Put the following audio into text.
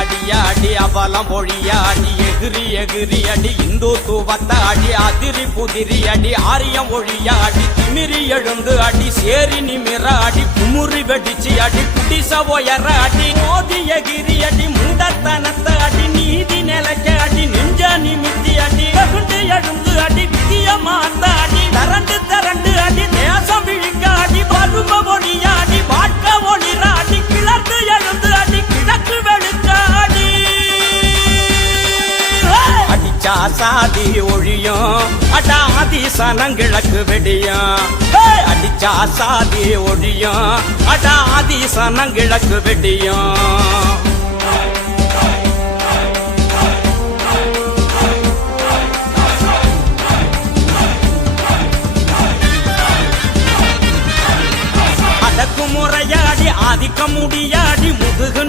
அடியாடி அவலம் ஒழியாடி எகிரி எகிரி அடி இந்துத்துவத்தாடி அதிரி புதிரி அடி ஆரியம் ஒழியாடி திமிரி எழுந்து அடி சேரி நிமிராடி குமுறி வெடிச்சு அடி குடிச உயராடி மோதி எகிரி அடி முண்டத்தனத்த அடி நீதி நிலைக்க அடி நெஞ்ச நிமித்தி அடி வெகுண்டு எழுந்து அடி விதிய மாத்த அடி தரண்டு தரண்டு அடி தேசம் விழிக்க அடி பருவ ஒழியாடி வாட்க ஒளிராடி கிளர்ந்து எழுந்து அடி கிழக்கு வெளுக்காடி அடிச்சா சாதி ஒழியும் அடாதி சனங்கிழக்கு வெடியும் அடிச்சா சாதி ஒழியும் அடாதி சனங்கிழக்கு வெடியும் முறையாடி ஆதிக்க முடியாடி முதுகு